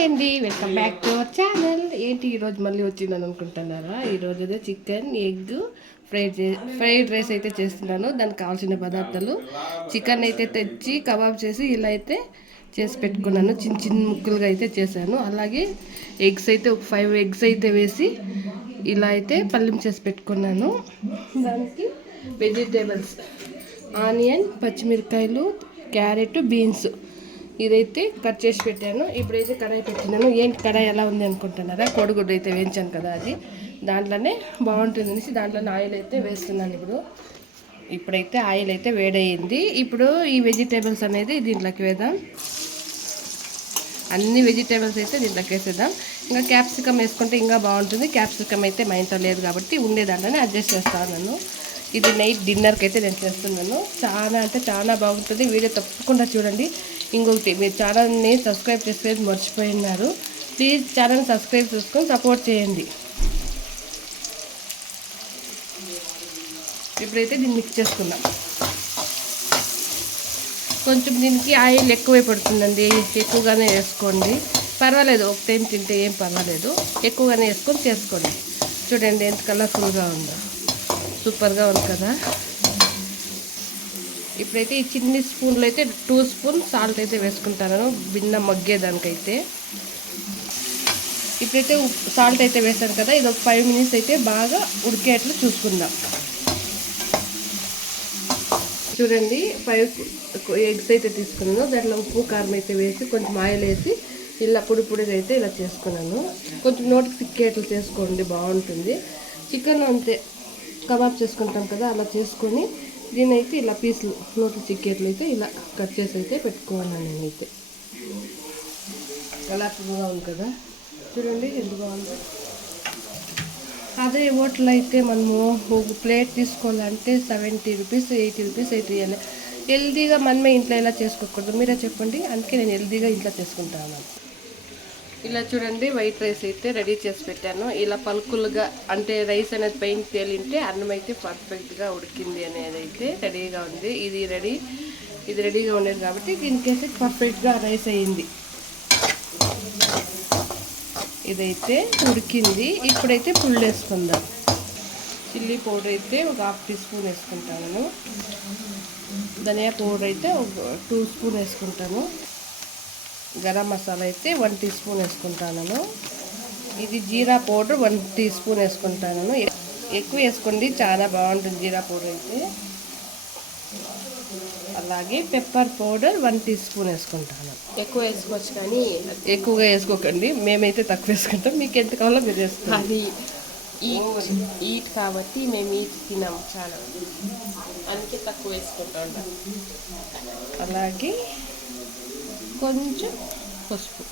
Hi అండి, welcome back to our channel. ఏంటి ఈరోజు మళ్ళీ వచ్చిందని అనుకుంటున్నారా? ఈరోజు అదే చికెన్ ఎగ్ ఫ్రైడ్ రైస్ అయితే చేస్తున్నాను. దానికి కావాల్సిన పదార్థాలు చికెన్ అయితే తెచ్చి కబాబ్ చేసి ఇలా అయితే చేసి పెట్టుకున్నాను. చిన్న చిన్న ముక్కలుగా అయితే చేశాను. అలాగే ఎగ్స్ అయితే ఒక 5 ఎగ్స్ అయితే వేసి ఇలా అయితే పల్లెం చేసి పెట్టుకున్నాను. దానికి వెజిటేబుల్స్ ఆనియన్, పచ్చిమిరకాయలు, క్యారెట్, బీన్స్ ఇదైతే కట్ చేసి పెట్టాను. ఇప్పుడైతే కడాయి పెట్టినాను. ఏంటి కడాయి ఎలా ఉంది అనుకుంటున్నారా? కోడిగుడ్డు అయితే వేయించాను కదా, అది దాంట్లోనే బాగుంటుంది అనేసి దాంట్లోనే ఆయిల్ అయితే వేస్తున్నాను. ఇప్పుడైతే ఆయిల్ అయితే వేడయింది. ఇప్పుడు ఈ వెజిటేబుల్స్ అనేది దీంట్లోకి వేద్దాం. అన్ని వెజిటేబుల్స్ అయితే దీంట్లోకి వేసేద్దాం. ఇంకా క్యాప్సికమ్ వేసుకుంటే ఇంకా బాగుంటుంది. క్యాప్సికమ్ అయితే మా ఇంట్లో లేదు కాబట్టి ఉండే దాంట్లోనే అడ్జస్ట్ చేస్తాను. ఇది నైట్ డిన్నర్కి అయితే నేను చేస్తున్నాను. చాలా అంటే చాలా బాగుంటుంది. వీడియో తప్పకుండా చూడండి. ఇంకొకటి, మీరు ఛానల్ని సబ్స్క్రైబ్ చేసుకునేది మర్చిపోయినారు. ప్లీజ్ ఛానల్ సబ్స్క్రైబ్ చేసుకొని సపోర్ట్ చేయండి. ఇప్పుడైతే దీన్ని మిక్స్ చేసుకుందాం. కొంచెం దీనికి ఆయిల్ ఎక్కువే పడుతుందండి, ఎక్కువగానే వేసుకోండి. పర్వాలేదు, ఒక టైం తింటే ఏం పర్వాలేదు. ఎక్కువగానే వేసుకొని చేసుకోండి. చూడండి ఎంత కలర్ఫుల్గా ఉందో, సూపర్గా ఉంది కదా. ఇప్పుడైతే ఈ చిన్ని స్పూన్లు అయితే 2 స్పూన్ సాల్ట్ అయితే వేసుకుంటాను బిన్న మగ్గేదానికైతే. ఇప్పుడైతే సాల్ట్ అయితే వేసాను కదా, ఇది ఒక 5 మినిట్స్ అయితే బాగా ఉడికేట్లు చూసుకుందాం. చూడండి, 5 ఎగ్స్ అయితే తీసుకున్నాను. దాంట్లో ఉప్పు కారం అయితే వేసి కొంచెం ఆయిల్ వేసి ఇలా పొడిగా అయితే ఇలా చేసుకున్నాను. కొంచెం నోటికి తిక్కేట్లు చేసుకోండి, బాగుంటుంది. చికెన్ అంతే కబాబ్ చేసుకుంటాం కదా, అలా చేసుకొని దీని అయితే ఇలా పీసులు నోట్లు చిక్కేట్లు అయితే ఇలా కట్ చేసి అయితే పెట్టుకోవాలి. నేనైతే కలర్ఫుల్గా ఉంది కదా, చూడండి ఎంత బాగుంది. అదే హోటల్ అయితే మనము ఒక ప్లేట్ తీసుకోవాలంటే 70 రూపీస్ 80 రూపీస్ అయితే ఇవ్వాలి. హెల్దీగా మనమే ఇంట్లో ఎలా చేసుకోకూడదు, మీరే చెప్పండి. అందుకే నేను హెల్దీగా ఇంట్లో చేసుకుంటాను. ఇలా చూడండి, వైట్ రైస్ అయితే రెడీ చేసి పెట్టాను. ఇలా పలుకులుగా అంటే రైస్ అనేది పైన తేలింటే అన్నం అయితే పర్ఫెక్ట్గా ఉడికింది అనేది అయితే రెడీగా ఉంది. ఇది రెడీగా ఉండేది కాబట్టి దీనికైతే పర్ఫెక్ట్గా రైస్ అయ్యింది. ఇదైతే ఉడికింది. ఇప్పుడైతే పుల్లు వేసుకుందాం. చిల్లీ పౌడర్ అయితే ఒక 1/2 టీ స్పూన్ వేసుకుంటాను. ధనియా పౌడర్ అయితే ఒక 2 స్పూన్ వేసుకుంటాను. గరం మసాలా అయితే 1 టీ స్పూన్ వేసుకుంటాను. ఇది జీరా పౌడర్ 1 టీ స్పూన్ వేసుకుంటాను. ఎక్కువ వేసుకోండి, చాలా బాగుంటుంది జీరా పౌడర్ అయితే. అలాగే పెప్పర్ పౌడర్ 1 టీ స్పూన్ వేసుకుంటాను. ఎక్కువ వేసుకోవచ్చు కానీ ఎక్కువగా వేసుకోకండి, మేమైతే తక్కువ వేసుకుంటాం. మీకు ఎంత కావాలో మీరు వేసుకోండి. అది ఈట్ కాబట్టి మేము ఈట్ తినాము చాలా, అందుకే తక్కువ వేసుకుంటా ఉంటాం. అలాగే కొంచెం పసుపు.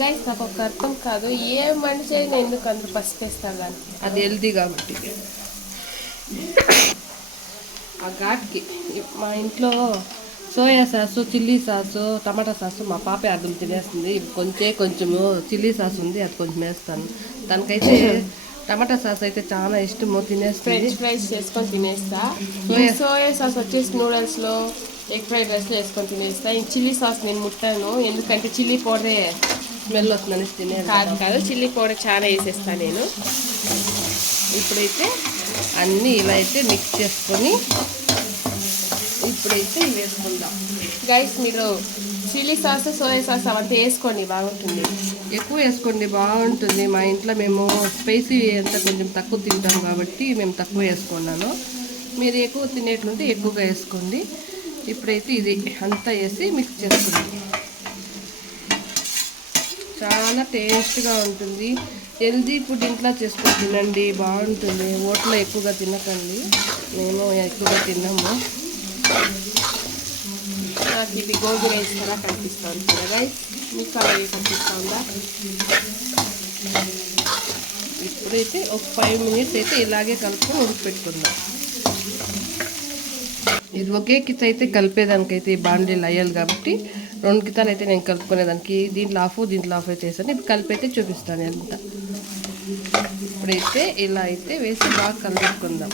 గైస్, నాకు ఒక అర్థం కాదు, ఏ మనిషి అయినా ఎందుకు అందరూ పసుపు వేస్తారు కానీ? అది హెల్దీ కాబట్టి. ఆ ఘాట్కి మా ఇంట్లో సోయా సాసు, చిల్లీ సాసు, టమాటా సాసు మా పాప అర్థం తినేస్తుంది. కొంచెము చిల్లీ సాసు ఉంది, అది కొంచెం వేస్తాను. దానికైతే టమాటా సాస్ అయితే చాలా ఇష్టము, తినేస్తుంది. ఫ్రెంచ్ ఫ్రైస్ చేసుకొని తినేస్తా. సోయా సాస్ వచ్చేసి నూడిల్స్లో, ఎగ్ ఫ్రైడ్ రైస్లో వేసుకొని తినేస్తా. ఈ చిల్లీ సాస్ నేను ముట్టాను, ఎందుకంటే చిల్లీ పౌడరే స్మెల్ వస్తుందని తినే కాదు, చిల్లీ పౌడర్ చాలా వేసేస్తాను నేను. ఇప్పుడైతే అన్నీ ఇలా అయితే మిక్స్ చేసుకొని ఇప్పుడైతే ఇవి వేసుకుందాం. గైస్, మీరు చిల్లీ సాస్, సోయా సాస్ అవంతా వేసుకోండి, బాగుంటుంది. ఎక్కువ వేసుకోండి, బాగుంటుంది. మా ఇంట్లో మేము స్పైసీ అంతా కొంచెం తక్కువ తింటాం కాబట్టి మేము తక్కువ వేసుకున్నాను. మీరు ఎక్కువ తినేట్లుంటే ఎక్కువగా వేసుకోండి. ఇప్పుడైతే ఇది అంతా వేసి మిక్స్ చేసుకుందాం. చాలా టేస్ట్గా ఉంటుంది. హెల్దీ ఫుడ్ ఇంట్లో చేసుకొని తినండి, బాగుంటుంది. హోటల్లో ఎక్కువగా తినకండి, మేము ఎక్కువగా తిన్నాము. నాకు ఇది గోబీ రైస్ కూడా కనిపిస్తూ ఉంది కదా గైస్, మీకు అలాగే కనిపిస్తూ ఉందా? ఇప్పుడైతే ఒక 5 మినిట్స్ అయితే ఇలాగే కలుపుకొని ఉడికిపెట్టుకుందాం. ఇది ఒకే కిత అయితే కలిపేదానికైతే ఈ బాండీలు అయ్యాలి కాబట్టి 2 కితాలు అయితే నేను కలుపుకునేదానికి దీంట్లో ఆఫ్ అయితే వేసాను. ఇప్పుడు కలిపి అయితే చూపిస్తాను ఎంత. ఇప్పుడైతే ఇలా అయితే వేసి బాగా కలుపుకుందాం.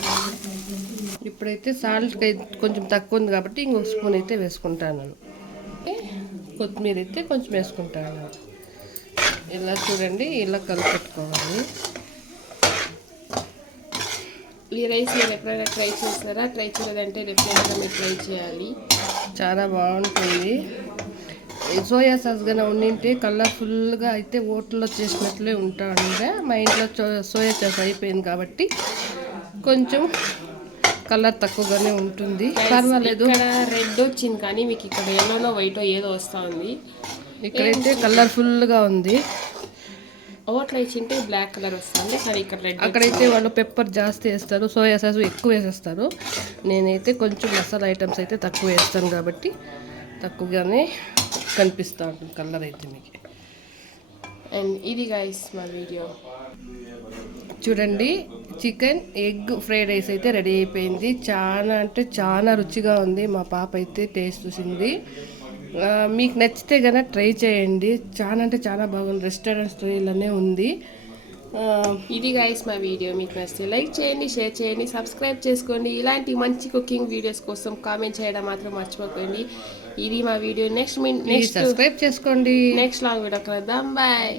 ఇప్పుడైతే సాల్ట్ కొంచెం తక్కువ ఉంది కాబట్టి ఇంకొక స్పూన్ అయితే వేసుకుంటాను. కొత్తిమీర అయితే కొంచెం వేసుకుంటాను. ఇలా చూడండి, ఇలా కలిపెట్టుకోవాలి. ఈ రైస్ మీరు ఎప్పుడైనా ట్రై చేస్తారా? ట్రై చేయలేదంటే డెఫినెట్గా మీరు ట్రై చేయాలి. చాలా బాగుంటుంది. సోయా సాస్ కన్నా ఉండింటే కలర్ఫుల్గా అయితే హోటల్లో చేసినట్లే ఉంటాండే. మా ఇంట్లో సోయా సాస్ అయిపోయింది కాబట్టి కొంచెం కలర్ తక్కువగానే ఉంటుంది, పర్వాలేదు. ఇక్కడ రెడ్ వచ్చింది కానీ మీకు ఇక్కడ ఎల్లోనో వైటో ఏదో వస్తూ ఉంది. ఇక్కడైతే కలర్ఫుల్గా ఉంది. హోటల్ ఇచ్చింటే బ్లాక్ కలర్ వస్తుంది కానీ ఇక్కడ రెడ్. అక్కడైతే వాళ్ళు పెప్పర్ జాస్తి వేస్తారు, సోయా సాస్ ఎక్కువ వేసేస్తారు. నేనైతే కొంచెం మసాలా ఐటమ్స్ అయితే తక్కువ వేస్తాను కాబట్టి తక్కువగానే కనిపిస్తూ ఉంటుంది కలర్ అయితే మీకు. అండ్ ఇది గైస్ మా వీడియో. చూడండి, చికెన్ ఎగ్ ఫ్రైడ్ రైస్ అయితే రెడీ అయిపోయింది. చాలా అంటే చాలా రుచిగా ఉంది. మా పాప అయితే టేస్ట్ చూసింది. మీకు నచ్చితే కనుక ట్రై చేయండి. చాలా అంటే చాలా బాగుంది. రెస్టారెంట్ స్టైల్లోనే ఉంది. ఇది గైస్ మా వీడియో. మీకు నచ్చితే లైక్ చేయండి, షేర్ చేయండి, సబ్స్క్రైబ్ చేసుకోండి. ఇలాంటి మంచి కుకింగ్ వీడియోస్ కోసం కామెంట్ చేయడం మాత్రం మర్చిపోకండి. ఇది మా వీడియో. నెక్స్ట్ సబ్స్క్రైబ్ చేసుకోండి. నెక్స్ట్ లాంగ్ వీడియో కలుద్దాం. బాయ్.